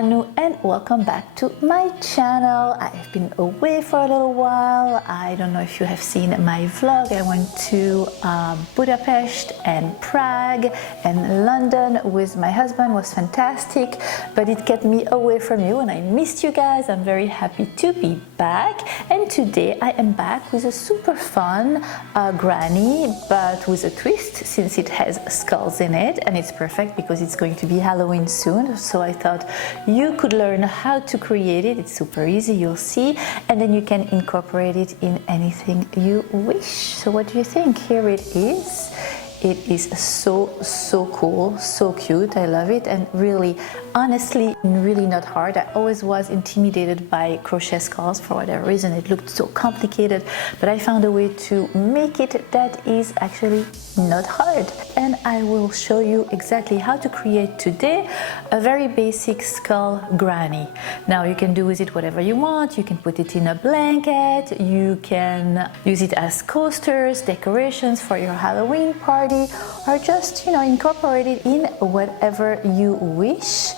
Anu and welcome back to my channel. I've been away for a little while. I don't know if you have seen my vlog. I went to Budapest and Prague and London with my husband. It was fantastic, but it kept me away from you and I missed you guys. I'm very happy to be back, and today I am back with a super fun granny, but with a twist since it has skulls in it, and it's perfect because it's going to be Halloween soon. So I thought you could learn how to create it. It's super easy, you'll see, and then you can incorporate it in anything you wish. So what do you think? Here it is. It is so cool, so cute. I love it, and really, honestly, really not hard. I always was intimidated by crochet skulls for whatever reason. It looked so complicated, but I found a way to make it that is actually not hard. And I will show you exactly how to create today a very basic skull granny. Now you can do with it whatever you want. You can put it in a blanket, you can use it as coasters, decorations for your Halloween party, or just, you know, incorporate it in whatever you wish.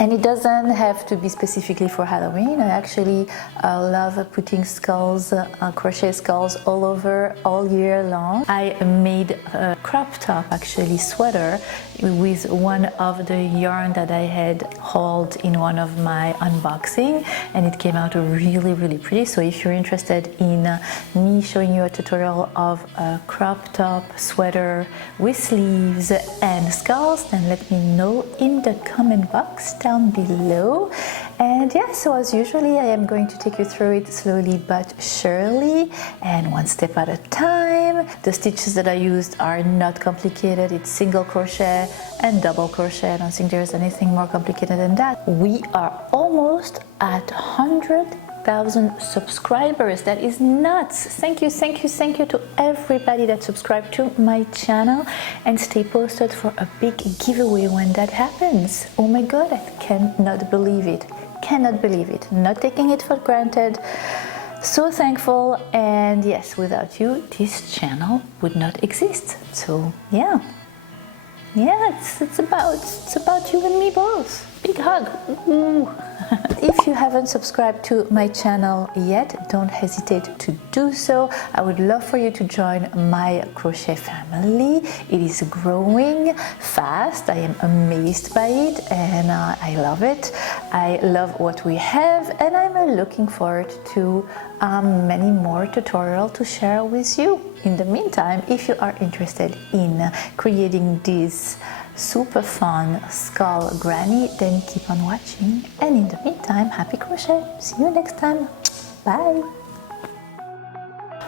And it doesn't have to be specifically for Halloween. I actually love putting skulls, crochet skulls all over all year long. I made a crop top, actually sweater, with one of the yarn that I had hauled in one of my unboxing, and it came out really pretty. So if you're interested in me showing you a tutorial of a crop top sweater with sleeves and skulls, then let me know in the comment box down below. And yeah, so as usually I am going to take you through it slowly but surely and one step at a time. The stitches that I used are not complicated. It's single crochet and double crochet. I don't think there's anything more complicated than that. We are almost at 100,000 subscribers. That is nuts. Thank you to everybody that subscribed to my channel, and stay posted for a big giveaway when that happens. Oh my god, I cannot believe it. Not taking it for granted. So thankful, and yes, without you this channel would not exist. So yeah, it's about you and me both. Big hug. Ooh. If you haven't subscribed to my channel yet, don't hesitate to do so. I would love for you to join my crochet family. It is growing fast. I am amazed by it, and I love it. I love what we have, and I'm looking forward to many more tutorials to share with you. In the meantime, if you are interested in creating this super fun skull granny, then keep on watching, and in the meantime, happy crochet. See you next time. Bye.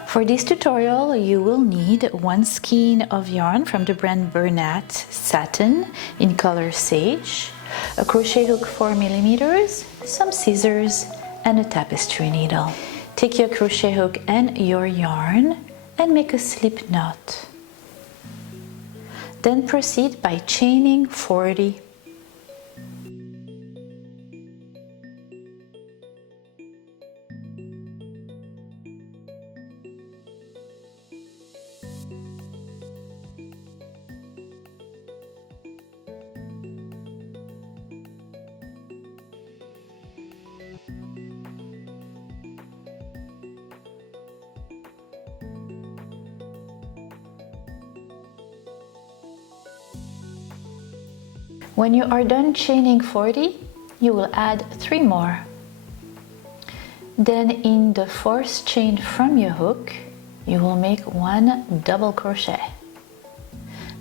For this tutorial you will need one skein of yarn from the brand Bernat Satin in color Sage, a crochet hook 4mm, some scissors, and a tapestry needle. Take your crochet hook and your yarn and make a slip knot. Then proceed by chaining 40. When you are done chaining 40, you will add 3 more. Then in the 4th chain from your hook, you will make 1 double crochet.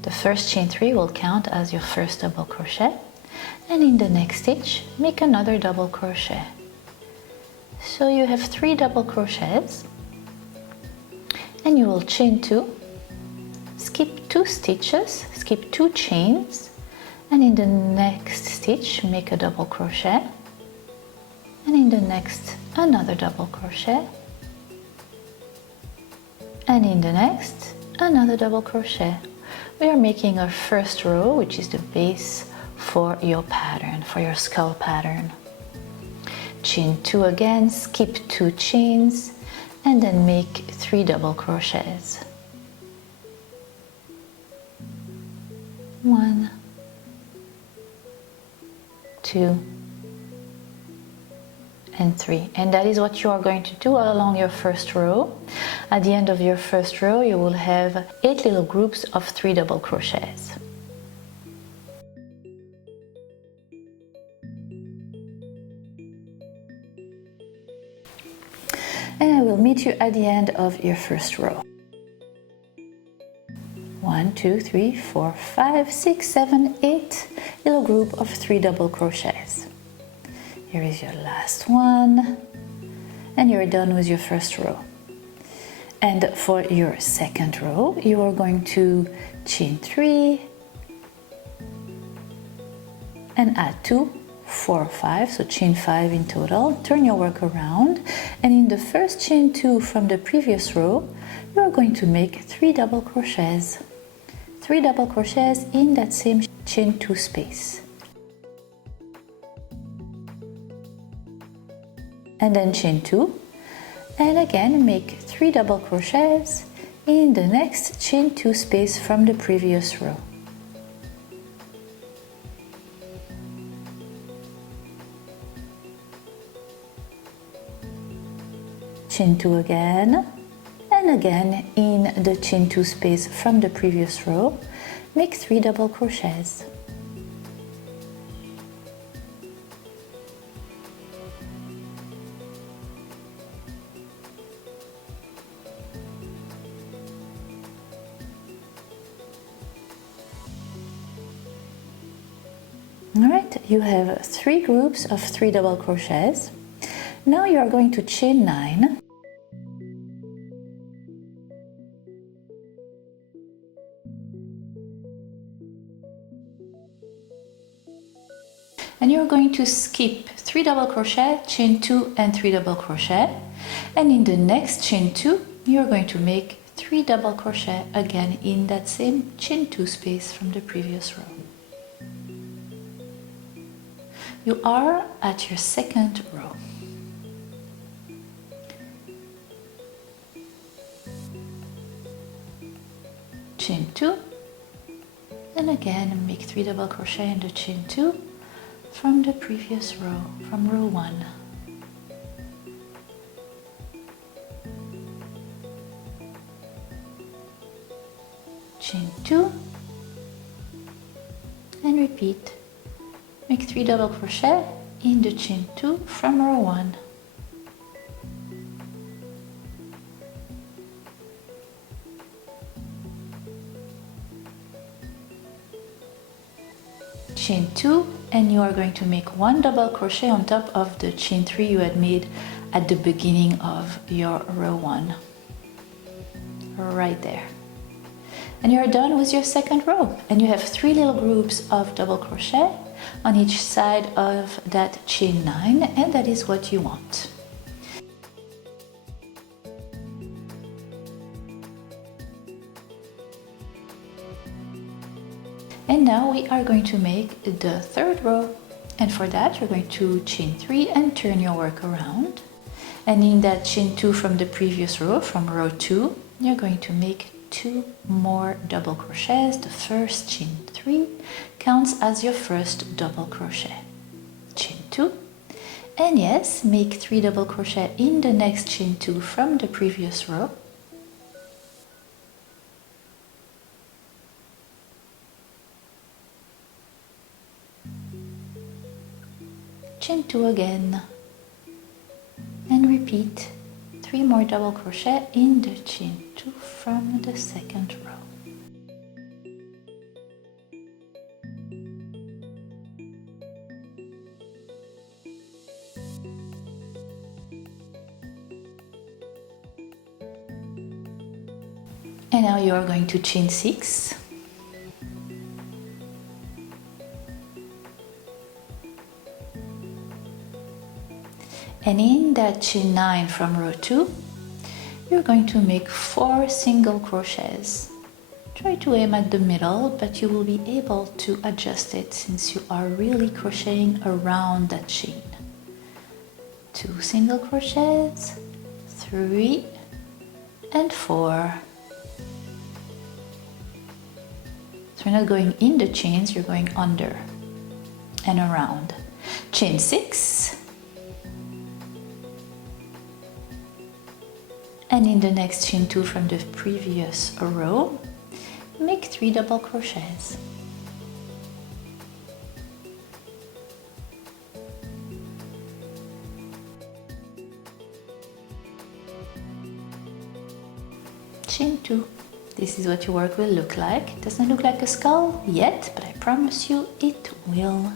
The first chain 3 will count as your first double crochet, and in the next stitch, make another double crochet. So you have 3 double crochets, and you will chain 2, skip 2 stitches, skip 2 chains, and in the next stitch make a double crochet, and in the next another double crochet, and in the next another double crochet. We are making our first row, which is the base for your pattern, for your skull pattern. Chain 2 again, skip 2 chains, and then make 3 double crochets. 1, 2, and 3, and that is what you are going to do all along your first row. At the end of your first row you will have 8 little groups of 3 double crochets. And I will meet you at the end of your first row. 1, 2, 3, 4, 5, 6, 7, 8 little group of 3 double crochets. Here is your last one, and you're done with your first row. And for your second row, you are going to chain 3 and add 2, 4, 5, so chain 5 in total. Turn your work around, and in the first chain 2 from the previous row, you are going to make 3 double crochets. 3 double crochets in that same chain 2 space. And then chain 2, and again make 3 double crochets in the next chain 2 space from the previous row. Chain 2 again, and again in the chain 2 space from the previous row, make 3 double crochets. Alright, you have 3 groups of 3 double crochets. Now you are going to chain 9. And you're going to skip 3 double crochet, chain 2 and 3 double crochet, and in the next chain 2 you're going to make 3 double crochet again in that same chain 2 space from the previous row. You are at your second row. Chain 2, and again make 3 double crochet in the chain 2 from the previous row, from row 1. Chain 2 and repeat. Make 3 double crochet in the chain 2 from row 1. Chain 2, and you are going to make 1 double crochet on top of the chain 3 you had made at the beginning of your row 1. Right there. And you're done with your second row, and you have 3 little groups of double crochet on each side of that chain 9, and that is what you want. And now we are going to make the third row, and for that you're going to chain 3 and turn your work around, and in that chain 2 from the previous row, from row 2, you're going to make 2 more double crochets. The first chain 3 counts as your first double crochet. Chain 2, and yes, make 3 double crochet in the next chain 2 from the previous row. Chain 2 again, and repeat 3 more double crochet in the chain 2 from the second row. And now you are going to chain 6. And in that chain 9 from row 2, you're going to make 4 single crochets. Try to aim at the middle, but you will be able to adjust it since you are really crocheting around that chain. 2 single crochets, 3 and 4. So you're not going in the chains, you're going under and around. Chain 6. and in the next chain 2 from the previous row, make 3 double crochets. Chain 2. This is what your work will look like. It doesn't look like a skull yet, but I promise you it will.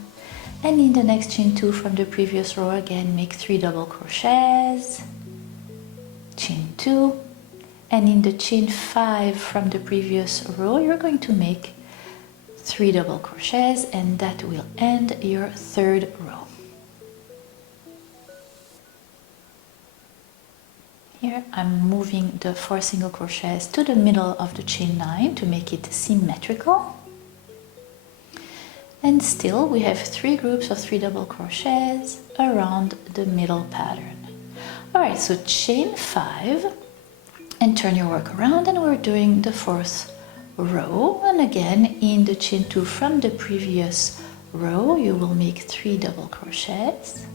And in the next chain 2 from the previous row, again make 3 double crochets, chain 2, and in the chain 5 from the previous row, you're going to make 3 double crochets, and that will end your third row. Here I'm moving the 4 single crochets to the middle of the chain 9 to make it symmetrical. And still we have 3 groups of 3 double crochets around the middle pattern. Alright, so chain 5 and turn your work around, and we're doing the 4th row. And again, in the chain 2 from the previous row, you will make 3 double crochets.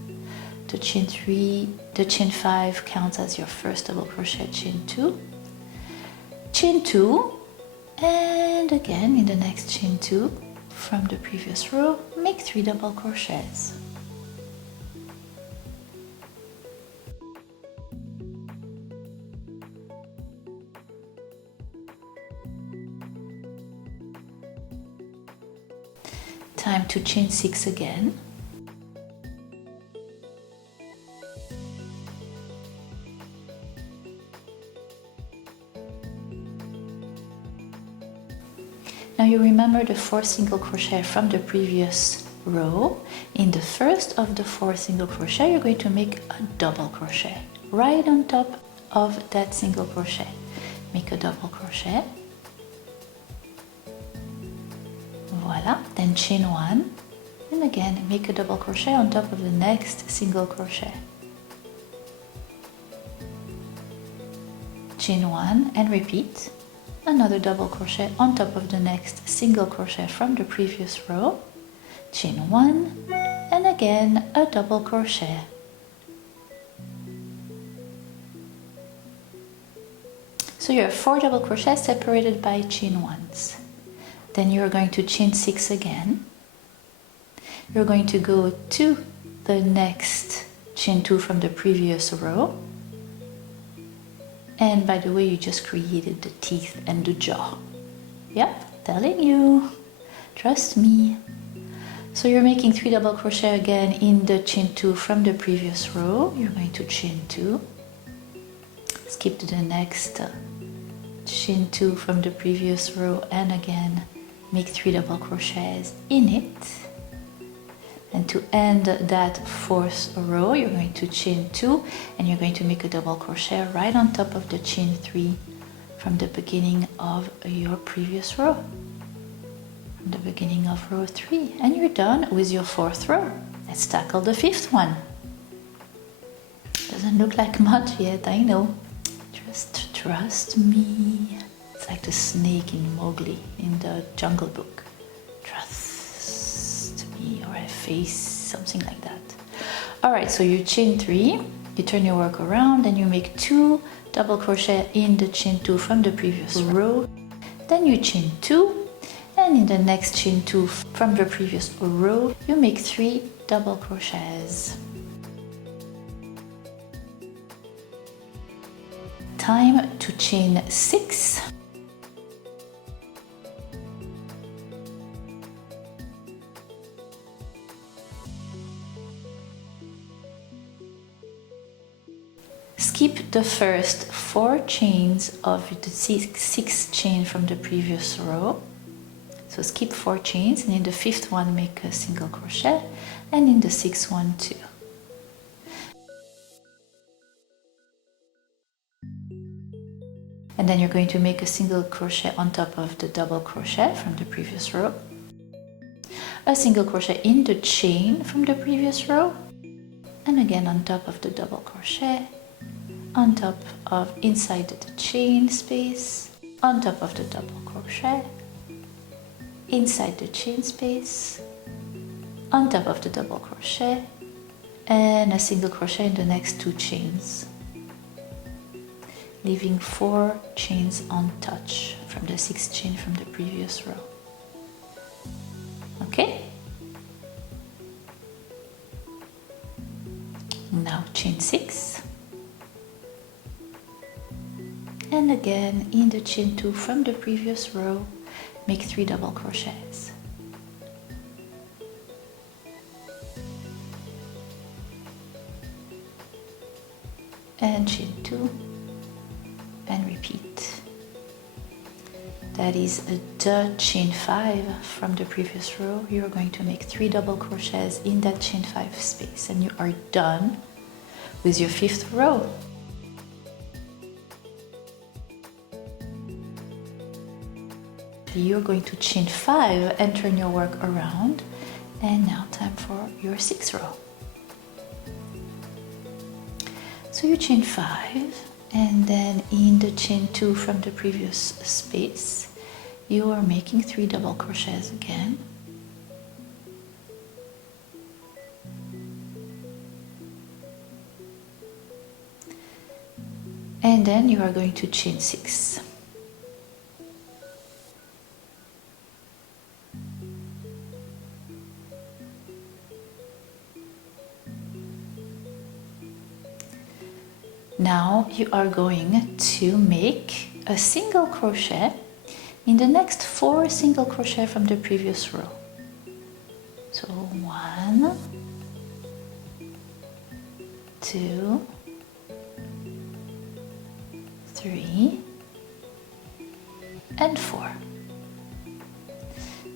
The chain 5 counts as your first double crochet, chain 2, and again in the next chain 2 from the previous row, make 3 double crochets. Time to chain 6 again. Now you remember the 4 single crochet from the previous row. In the first of the 4 single crochet, you're going to make a double crochet right on top of that single crochet. Make a double crochet. Voila, then chain 1, and again make a double crochet on top of the next single crochet. Chain 1 and repeat. Another double crochet on top of the next single crochet from the previous row, chain 1, and again a double crochet. So you have 4 double crochets separated by chain 1s. Then you're going to chain 6 again. You're going to go to the next chain 2 from the previous row. And by the way, you just created the teeth and the jaw. Yep, telling you. Trust me. So you're making 3 double crochet again in the chain 2 from the previous row. You're going to chain 2. Skip to the next chain 2 from the previous row, and again make 3 double crochets in it. And to end that 4th row, you're going to chain 2, and you're going to make a double crochet right on top of the chain 3 from the beginning of your previous row, from the beginning of row 3, and you're done with your 4th row. Let's tackle the 5th one. Doesn't look like much yet, I know. Just trust me. It's like the snake in Mowgli in the Jungle Book. Or a face, something like that. Alright, so you chain 3, you turn your work around, and you make 2 double crochet in the chain 2 from the previous row. Then you chain 2, and in the next chain 2 from the previous row, you make 3 double crochets. Time to chain 6. Skip the first 4 chains of the 6th chain from the previous row. So skip 4 chains, and in the 5th one make a single crochet, and in the 6th one 2. And then you're going to make a single crochet on top of the double crochet from the previous row, a single crochet in the chain from the previous row, and again on top of the double crochet, on top of inside the chain space, on top of the double crochet, inside the chain space, on top of the double crochet, and a single crochet in the next 2 chains. leaving 4 chains untouched from the 6 chain from the previous row. Okay? Now chain 6. And again in the chain 2 from the previous row, make 3 double crochets. And chain 2 and repeat. That is the chain 5 from the previous row. You are going to make 3 double crochets in that chain 5 space, and you are done with your 5th row. You're going to chain 5 and turn your work around, and now time for your 6th row. So you chain 5, and then in the chain 2 from the previous space, you are making 3 double crochets again. And then you are going to chain 6. Now you are going to make a single crochet in the next 4 single crochet from the previous row. So 1, 2, 3, and 4.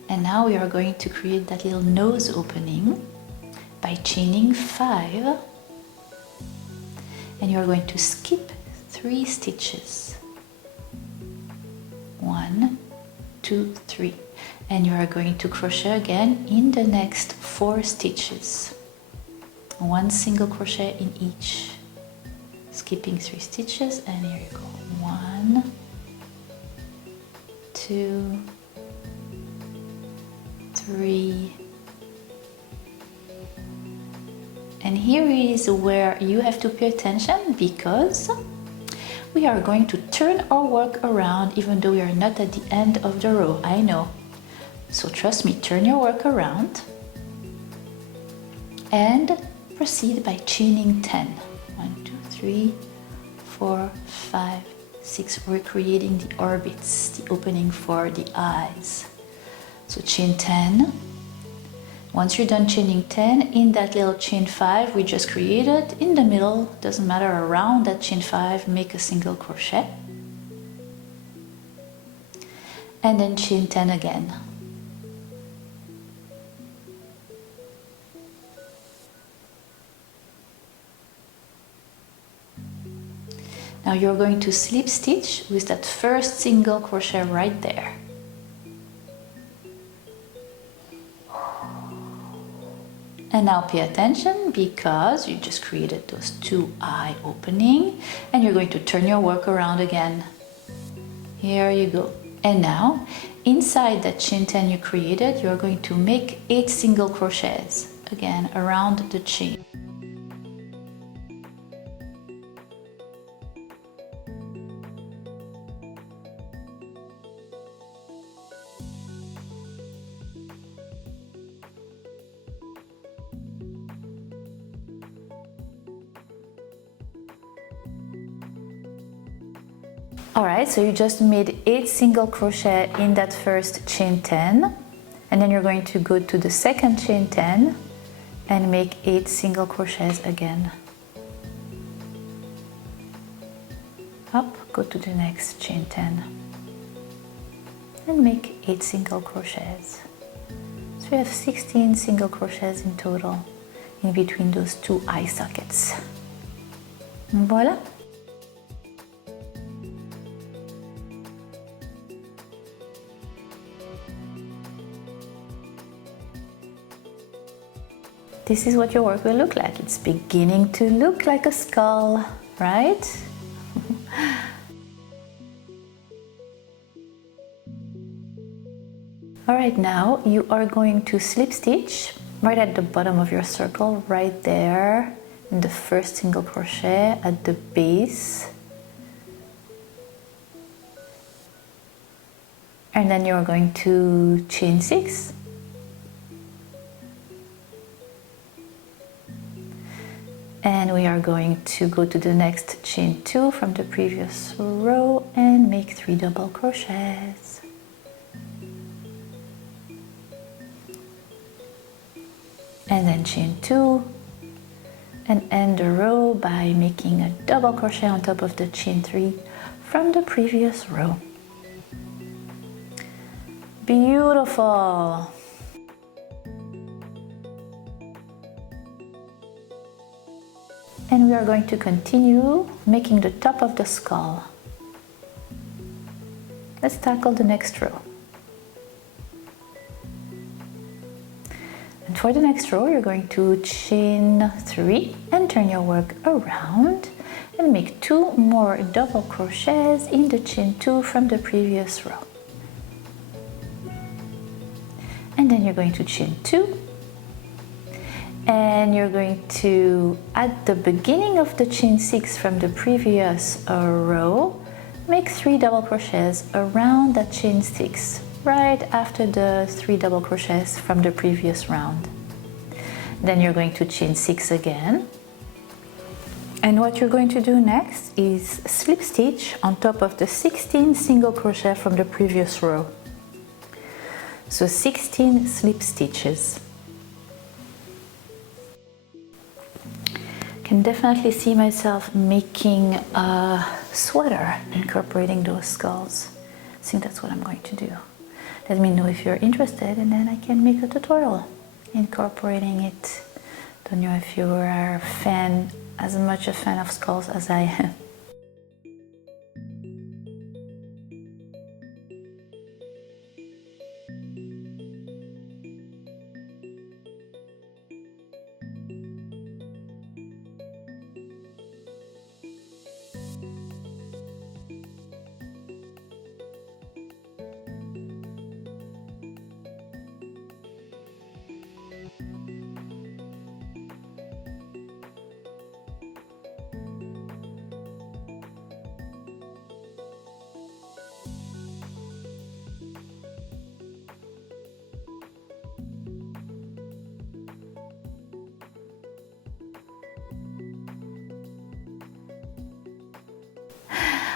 And now we are going to create that little nose opening by chaining 5. And you're going to skip 3 stitches. 1, 2, 3. And you are going to crochet again in the next 4 stitches. 1 single crochet in each. Skipping 3 stitches, and here you go. 1, 2, 3. And here is where you have to pay attention, because we are going to turn our work around even though we are not at the end of the row. I know. So trust me, turn your work around and proceed by chaining 10. 1, 2, 3, 4, 5, 6. We're creating the orbits, the opening for the eyes. So chain 10. Once you're done chaining 10, in that little chain 5 we just created, in the middle, doesn't matter, around that chain 5, make a single crochet. And then chain 10 again. Now you're going to slip stitch with that first single crochet right there. And now pay attention, because you just created those 2 eye opening, and you're going to turn your work around again. Here you go. And now inside that chain 10 you created, you're going to make 8 single crochets again around the chain. Alright, so you just made 8 single crochet in that first chain 10, and then you're going to go to the second chain 10 and make 8 single crochets again. Up, go to the next chain 10 and make 8 single crochets. So we have 16 single crochets in total in between those 2 eye sockets. Voila! This is what your work will look like. It's beginning to look like a skull, right? Alright, now you are going to slip stitch right at the bottom of your circle, right there in the first single crochet at the base and then you're going to chain 6, and we are going to go to the next chain 2 from the previous row and make 3 double crochets. And then chain 2 and end the row by making a double crochet on top of the chain 3 from the previous row. Beautiful! And we are going to continue making the top of the skull. Let's tackle the next row. And for the next row, you're going to chain 3 and turn your work around and make 2 more double crochets in the chain 2 from the previous row. And then you're going to chain 2, and you're going to, at the beginning of the chain 6 from the previous row, make 3 double crochets around that chain 6, right after the 3 double crochets from the previous round. Then you're going to chain 6 again, and what you're going to do next is slip stitch on top of the 16 single crochet from the previous row. So 16 slip stitches. Can definitely see myself making a sweater incorporating those skulls. I think that's what I'm going to do. Let me know if you're interested, and then I can make a tutorial incorporating it. Don't know if you are a fan, as much a fan of skulls as I am.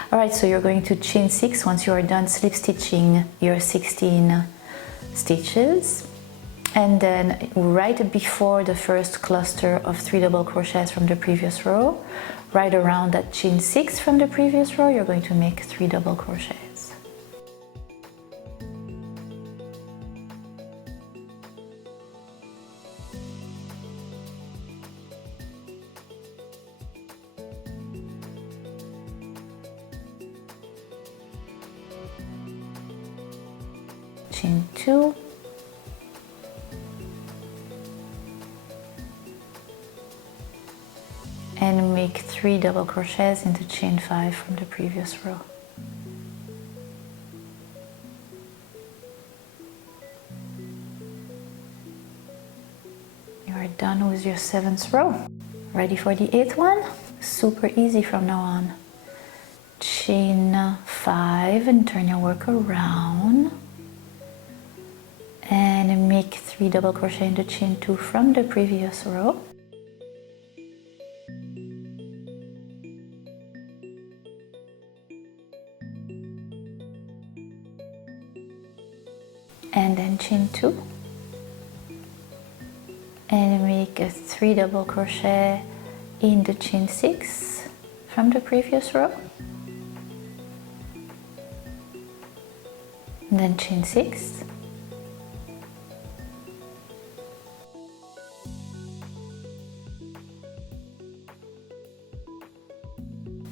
Alright, so you're going to chain 6 once you are done slip stitching your 16 stitches, and then right before the first cluster of 3 double crochets from the previous row, right around that chain 6 from the previous row, you're going to make 3 double crochets. Chain 2, and make 3 double crochets into chain 5 from the previous row. You are done with your 7th row. Ready for the 8th one? Super easy from now on. Chain 5 and turn your work around. And make 3 double crochet into chain 2 from the previous row. And then chain 2. And make a 3 double crochet in the chain 6 from the previous row. And then chain 6.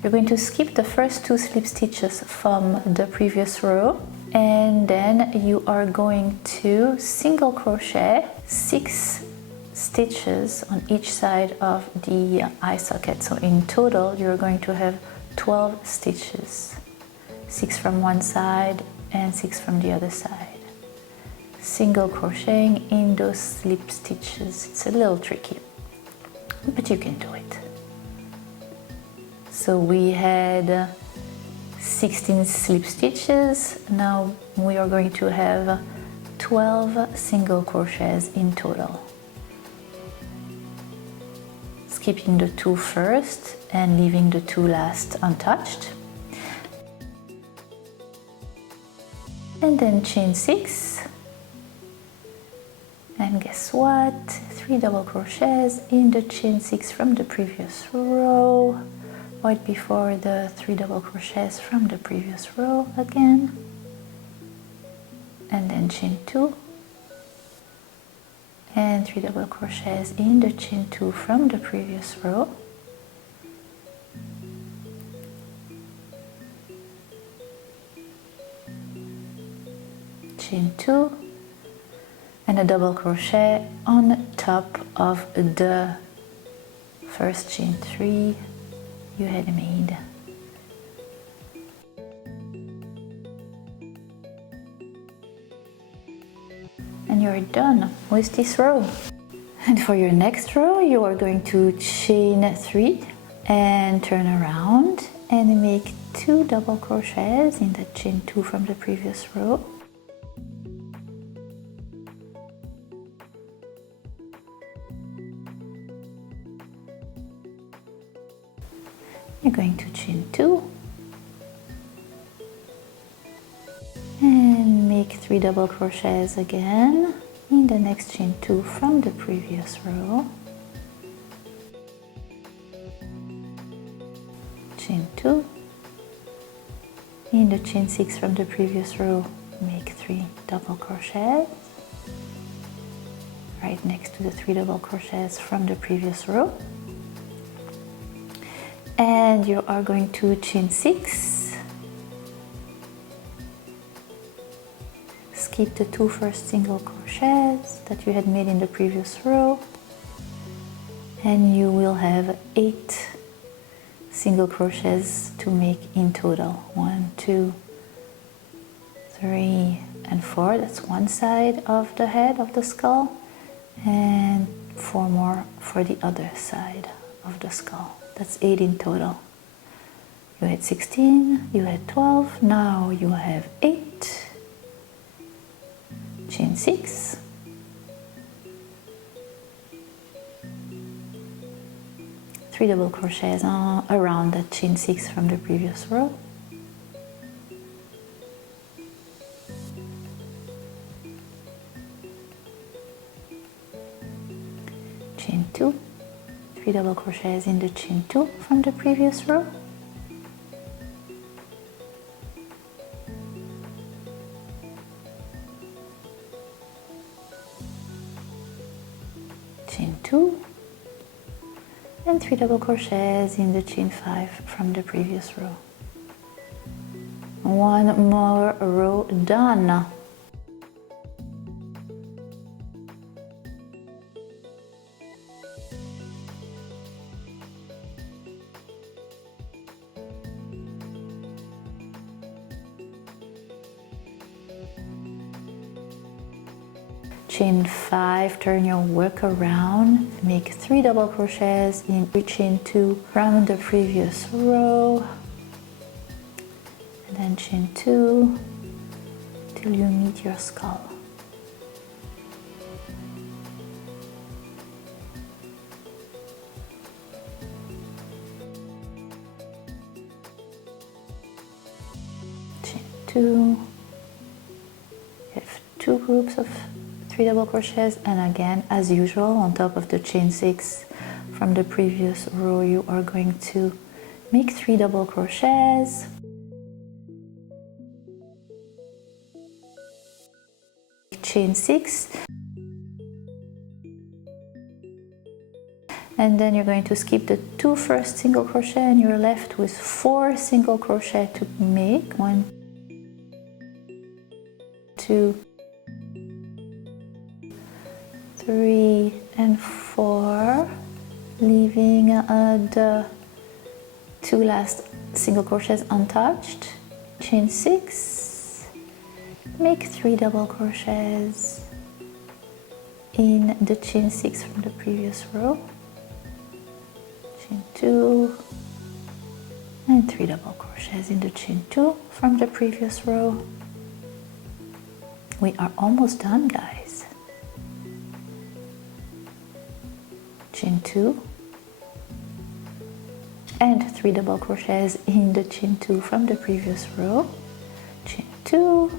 You're going to skip the first 2 slip stitches from the previous row, and then you are going to single crochet 6 stitches on each side of the eye socket. So in total you're going to have 12 stitches, 6 from one side and 6 from the other side. Single crocheting in those slip stitches. It's a little tricky, but you can do it. So we had 16 slip stitches. Now we are going to have 12 single crochets in total, skipping the 2 first and leaving the 2 last untouched. And then chain 6, and guess what, 3 double crochets in the chain 6 from the previous row, right before the 3 double crochets from the previous row again, and then chain 2 and 3 double crochets in the chain 2 from the previous row, chain 2 and a double crochet on top of the first chain 3 you had made. And you're done with this row. And for your next row, you are going to chain 3 and turn around and make 2 double crochets in the chain 2 from the previous row. You're going to chain 2 and make 3 double crochets again in the next chain 2 from the previous row, chain 2, in the chain 6 from the previous row, make 3 double crochets right next to the 3 double crochets from the previous row. And you are going to chain 6, skip the 2 first single crochets that you had made in the previous row, and you will have 8 single crochets to make in total. 1, 2, 3, and 4. That's one side of the head of the skull, and 4 more for the other side of the skull. That's 8 in total. You had 16, you had 12, now you have 8. Chain 6. Three double crochets around that chain 6 from the previous row. Chain 2. 3 double crochets in the chain 2 from the previous row, chain 2, and 3 double crochets in the chain 5 from the previous row. One more row done. Chain 5, turn your work around, make 3 double crochets in chain 2 from the previous row, and then chain 2 till you meet your skull. Chain 2, you have 2 groups of 3 double crochets, and again, as usual, on top of the chain 6 from the previous row, you are going to make 3 double crochets, chain 6, and then you're going to skip the 2 first single crochet, and you're left with 4 single crochet to make. 1, 2, 3, and 4, leaving the 2 last single crochets untouched. Chain 6, make 3 double crochets in the chain 6 from the previous row, chain 2, and 3 double crochets in the chain 2 from the previous row. We are almost done, guys. Chain 2 and 3 double crochets in the chain 2 from the previous row, chain 2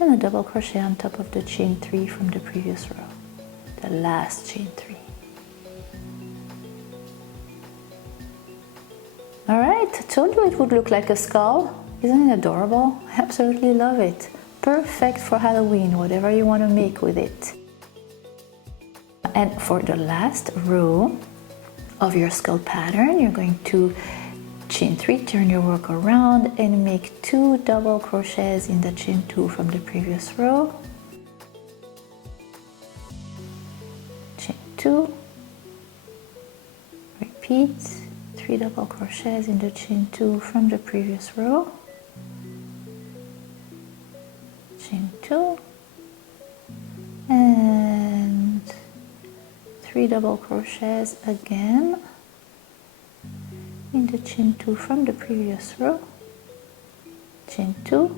and a double crochet on top of the chain 3 from the previous row, the last chain 3. Alright, I told you it would look like a skull. Isn't it adorable? I absolutely love it. Perfect for Halloween, whatever you want to make with it. And for the last row of your skull pattern, you're going to chain 3, turn your work around and make 2 double crochets in the chain 2 from the previous row, chain 2, repeat, 3 double crochets in the chain 2 from the previous row, chain 2 and 3 double crochets again in the chain 2 from the previous row, chain 2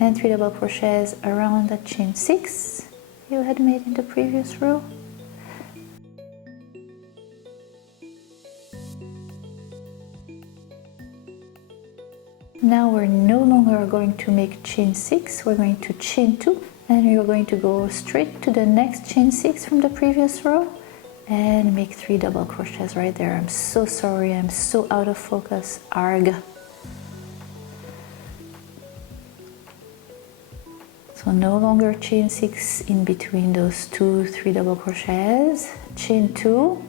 and 3 double crochets around the chain 6 you had made in the previous row. Now we're no longer going to make chain 6, we're going to chain 2 and you're going to go straight to the next chain 6 from the previous row and make 3 double crochets right there. I'm so sorry, I'm so out of focus, arg. So no longer chain 6 in between those 3 double crochets, chain 2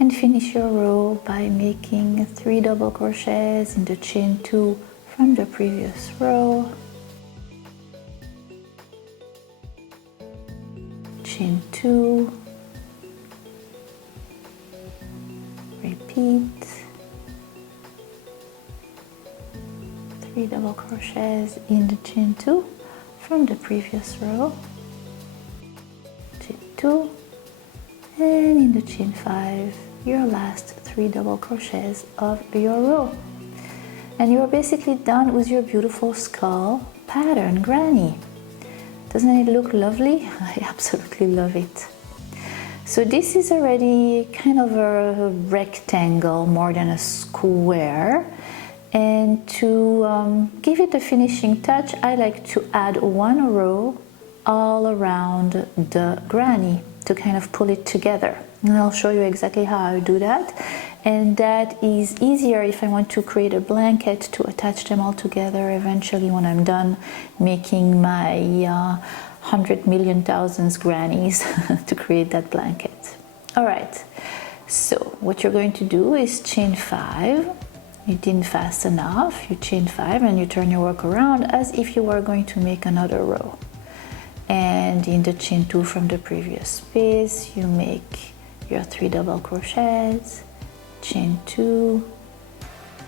and finish your row by making 3 double crochets in the chain 2 from the previous row, chain 2, repeat, 3 double crochets in the chain 2 from the previous row, chain 2 and in the chain 5 your last 3 double crochets of your row. And you're basically done with your beautiful skull pattern, Granny. Doesn't it look lovely? I absolutely love it. So this is already kind of a rectangle more than a square. And to give it a finishing touch, I like to add 1 row all around the granny to kind of pull it together. And I'll show you exactly how I do that. And that is easier if I want to create a blanket to attach them all together eventually when I'm done making my 100 million thousands grannies to create that blanket. Alright, so what you're going to do is chain 5. You didn't fast enough, you chain 5 and you turn your work around as if you were going to make another row. And in the chain 2 from the previous space, you make your 3 double crochets, chain 2,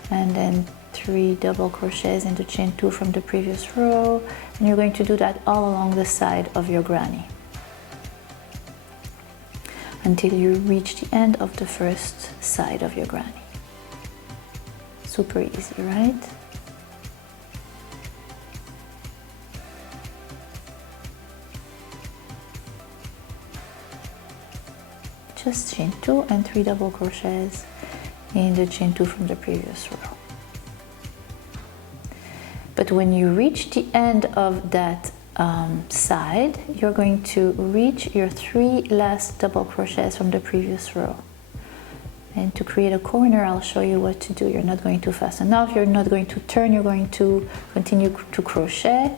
and then 3 double crochets in the chain 2 from the previous row, and you're going to do that all along the side of your granny until you reach the end of the first side of your granny. Super easy, right? Just chain 2 and 3 double crochets in the chain 2 from the previous row. But when you reach the end of that side, you're going to reach your 3 last double crochets from the previous row. And to create a corner, I'll show you what to do. You're not going to fast enough, you're not going to turn, you're going to continue to crochet.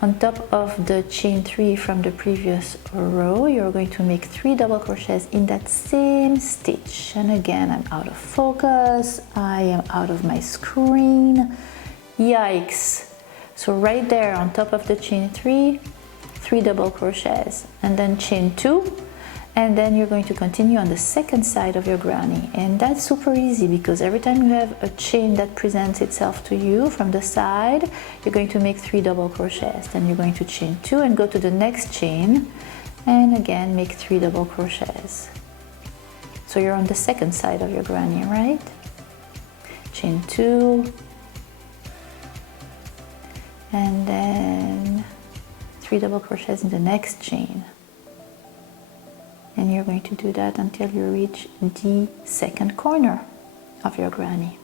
On top of the chain 3 from the previous row, you're going to make 3 double crochets in that same stitch. And again, I'm out of focus, I am out of my screen. Yikes! So right there on top of the chain 3, 3 double crochets, and then chain 2, and then you're going to continue on the second side of your granny. And that's super easy because every time you have a chain that presents itself to you from the side, you're going to make 3 double crochets. Then you're going to chain 2 and go to the next chain, and again make 3 double crochets. So you're on the second side of your granny, right? Chain 2, and then 3 double crochets in the next chain. And you're going to do that until you reach the second corner of your granny.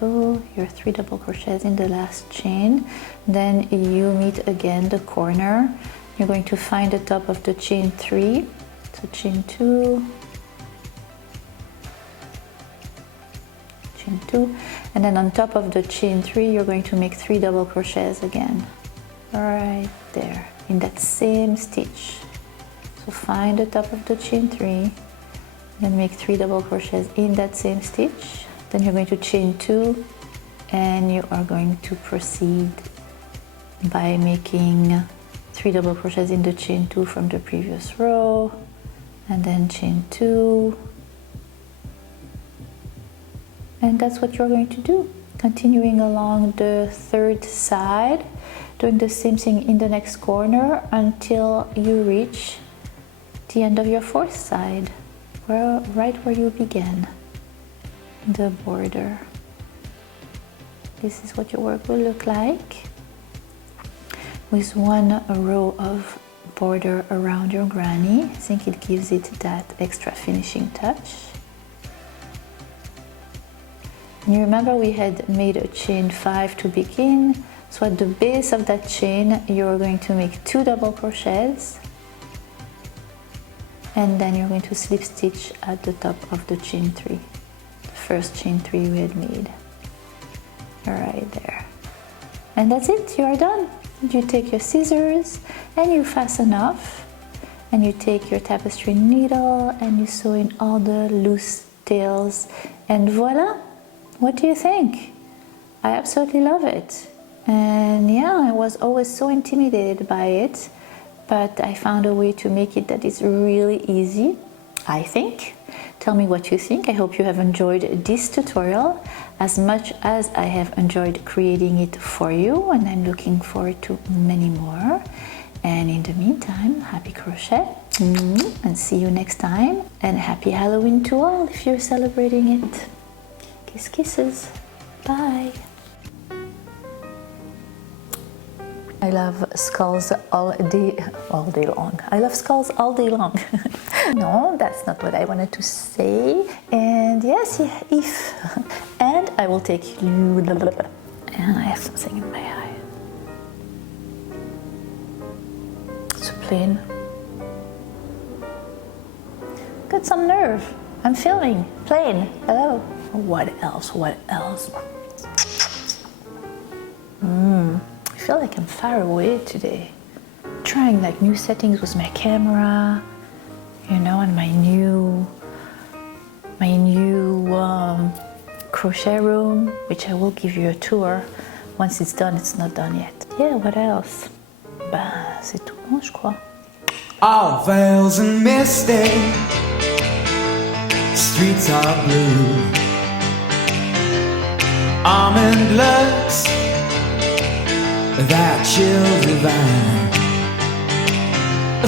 Go your 3 double crochets in the last chain, then you meet again the corner. You're going to find the top of the chain 3, so chain 2, chain 2, and then on top of the chain 3 you're going to make 3 double crochets again, right there in that same stitch. So find the top of the chain 3, then make 3 double crochets in that same stitch. Then you're going to chain 2, and you are going to proceed by making 3 double crochets in the chain 2 from the previous row, and then chain 2, and that's what you're going to do. Continuing along the third side, doing the same thing in the next corner until you reach the end of your fourth side, right where you began the border. This is what your work will look like, with one row of border around your granny. I think it gives it that extra finishing touch. And you remember we had made a chain 5 to begin, so at the base of that chain you're going to make 2 double crochets, and then you're going to slip stitch at the top of the chain 3. First chain 3 we had made, right there. And that's it, you are done. You take your scissors and you fasten off, and you take your tapestry needle and you sew in all the loose tails, and voila! What do you think? I absolutely love it. And yeah, I was always so intimidated by it, but I found a way to make it that is really easy, I think. Tell me what you think. I hope you have enjoyed this tutorial as much as I have enjoyed creating it for you, and I'm looking forward to many more. And in the meantime, happy crochet, and see you next time, and happy Halloween to all if you're celebrating it. Kiss kisses. Bye. I love skulls all day long. I love skulls all day long. No, that's not what I wanted to say. And yes, if. And I will take you. And I have something in my eye. So plain. Got some nerve. I'm feeling plain. Hello. What else? What else? I feel like I'm far away today. Trying like new settings with my camera, you know, and my new crochet room, which I will give you a tour once it's done. It's not done yet. Yeah, what else? Bah, c'est tout bon, je crois. All veils and misty, streets are blue. Almond looks, that chill divine.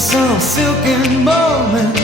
Some silken moment